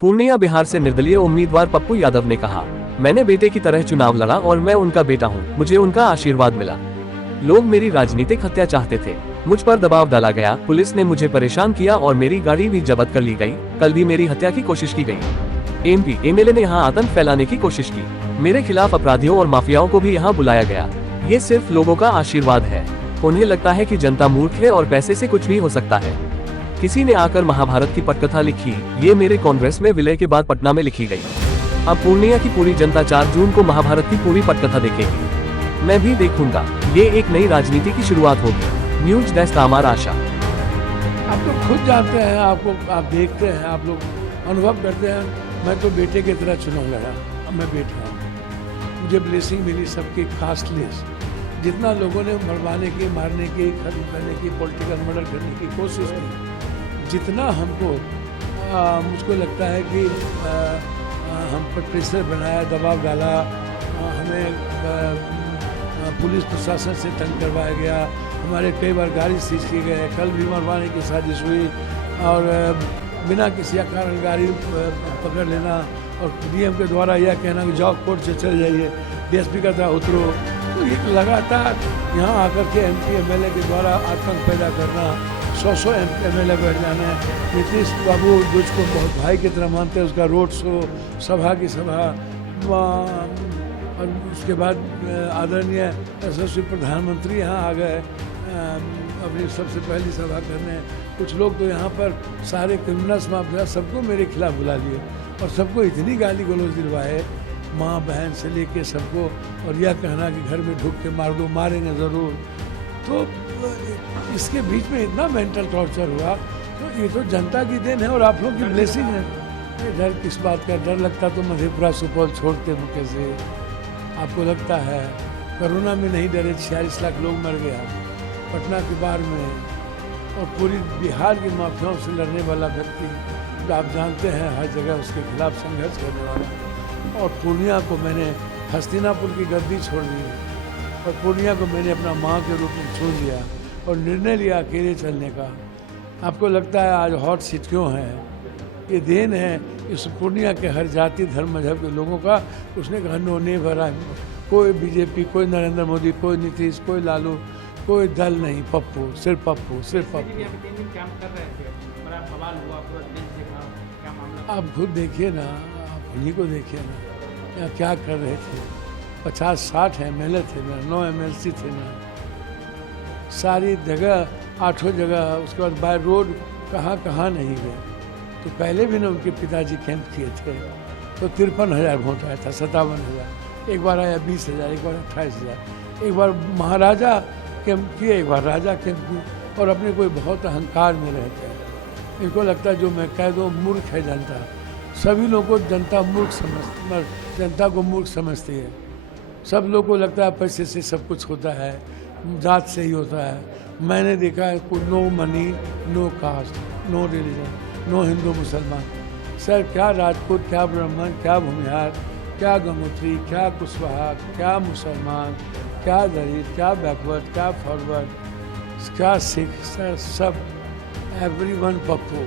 पूर्णिया बिहार से निर्दलीय उम्मीदवार पप्पू यादव ने कहा, मैंने बेटे की तरह चुनाव लड़ा और मैं उनका बेटा हूं, मुझे उनका आशीर्वाद मिला। लोग मेरी राजनीतिक हत्या चाहते थे, मुझ पर दबाव डाला गया, पुलिस ने मुझे परेशान किया और मेरी गाड़ी भी जब्त कर ली गई। कल भी मेरी हत्या की कोशिश की गई। एमपी एमएलए ने यहाँ आतंक फैलाने की कोशिश की। मेरे खिलाफ अपराधियों और माफियाओं को भी यहाँ बुलाया गया। ये सिर्फ लोगों का आशीर्वाद है। उन्हें लगता है कि जनता मूर्ख है और पैसे से कुछ भी हो सकता है। किसी ने आकर महाभारत की पटकथा लिखी, ये मेरे कांग्रेस में विलय के बाद पटना में लिखी गई। अब पूर्णिया की पूरी जनता 4 जून को महाभारत की पूरी पटकथा देखेगी। मैं भी देखूंगा। ये एक नई राजनीति की शुरुआत होगी। न्यूज डेस्क आमार आशा। आप लोग खुद जानते हैं, आप देखते हैं, आप लोग अनुभव करते हैं। मैं तो बेटे की तरह चुनाव लड़ा। अब मैं बेटा हूँ, मुझे ब्लेसिंग मिली सबकी कास्टलेस। जितना लोगों ने मरवाने की, मारने की, खत्म करने की, पॉलिटिकल मर्डर करने की कोशिश की, जितना हमको मुझको लगता है कि हम पर प्रेशर बनाया, दबाव डाला, हमें पुलिस प्रशासन से तंग करवाया गया, हमारे कई बार गाड़ी सीज की गए, कल भी मरवाने की साजिश हुई और बिना किसी कारण गाड़ी पकड़ लेना और डीएम के द्वारा यह कहना कि जाओ कोर्ट से चले जाइए, डीएसपी का तरह उतरो। तो ये लगातार यहाँ आकर के एमपी एमएलए के द्वारा आतंक पैदा करना, 100 एमएलए बैठ जाना। नीतीश बाबू जिसको बहुत भाई की तरह मानते हैं, उसका रोड शो, सभा की सभा, और उसके बाद आदरणीय यशस्वी प्रधानमंत्री यहाँ आ गए अपनी सबसे पहली सभा करने। कुछ लोग तो यहाँ पर सारे क्रिमिनल्स माफिया सबको मेरे खिलाफ बुला लिए और सबको इतनी गाली गलौज दिलवाए, माँ बहन से लेके सबको, और यह कहना कि घर में ढुक के मार दो, मारेंगे ज़रूर। तो इसके बीच में इतना मेंटल टॉर्चर हुआ। तो ये तो जनता की देन है और आप लोग की ब्लेसिंग है। ये डर किस बात का? डर लगता तो मधेपुरा सुपौल छोड़ते वो कैसे? आपको लगता है कोरोना में नहीं डरे? 46 लाख लोग मर गया पटना के बाढ़ में, और पूरी बिहार की माफियाओं से लड़ने वाला व्यक्ति तो आप जानते हैं हर जगह उसके खिलाफ संघर्ष करने वाला। और पूर्णिया को मैंने हस्तिनापुर की गद्दी छोड़ दी और पूर्णिया को मैंने अपना माँ के रूप में छोड़ लिया और निर्णय लिया अकेले चलने का। आपको लगता है आज हॉट सीट क्यों है? ये देन है इस पूर्णिया के हर जाति धर्म मजहब के लोगों का। उसने कहा नो नेवर, कोई बीजेपी, कोई नरेंद्र मोदी, कोई नीतीश, कोई लालू, कोई दल नहीं, पप्पू, सिर्फ पप्पू, सिर्फ पप्पू। आप खुद देखिए ना, आप उन्हीं को देखिए ना, यहाँ क्या कर रहे थे। 50-60 एमएलए थे ना, 9 एमएलसी थे ना, सारी जगह 8 जगह। उसके बाद बाय रोड कहाँ नहीं गए। तो पहले भी ना उनके पिताजी कैंप किए थे तो 53,000 वोट आया था, 57,000। एक बार आया 20,000, एक बार 28,000। एक बार महाराजा कैंप किए, एक बार राजा कैंप किए, और अपने कोई बहुत अहंकार में रहते हैं। इनको लगता है जो मैं कह दूँ मूर्ख है जनता। सभी लोगों को जनता मूर्ख समझती, जनता को मूर्ख समझती है। सब लोगों को लगता है पैसे से सब कुछ होता है, जात से ही होता है। मैंने देखा है no money, no caste, no religion, no Hindu Musalman. Sir क्या राजपूत, क्या ब्राह्मण, क्या भूमिहार, क्या गंगोत्री, क्या कुशवाहा, क्या मुसलमान, क्या दलित, क्या बैकवर्ड, क्या फॉरवर्ड, क्या सिख, सर सब एवरीवन पप्पू।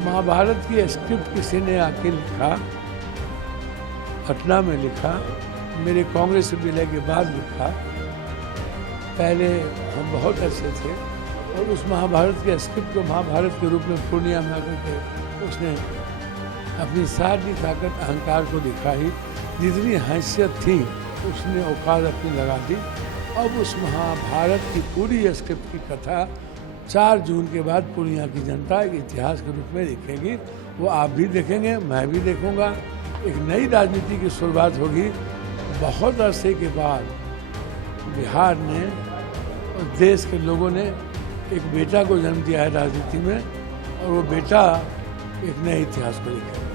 महाभारत की स्क्रिप्ट किसी ने आके लिखा, पटना में लिखा, मेरे कांग्रेस विलय के बाद लिखा। पहले हम बहुत अच्छे थे और उस महाभारत के स्क्रिप्ट को महाभारत के रूप में पूर्णिया में आकर के उसने अपनी सारी ताकत अहंकार को दिखाई। जितनी हैसियत थी उसने औकात अपनी लगा दी। अब उस महाभारत की पूरी स्क्रिप्ट की कथा 4 जून के बाद पूर्णिया की जनता एक इतिहास के रूप में देखेगी। वो आप भी देखेंगे, मैं भी देखूंगा। एक नई राजनीति की शुरुआत होगी। बहुत अरसे के बाद बिहार ने और देश के लोगों ने एक बेटा को जन्म दिया है राजनीति में, और वो बेटा एक नए इतिहास को लिखेगा।